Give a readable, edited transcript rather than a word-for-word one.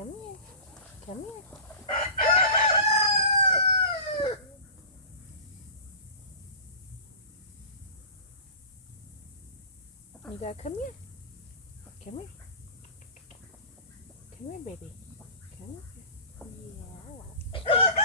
Come here. Come here. You gotta come here. Come here. Come here, baby. Come here. Yeah.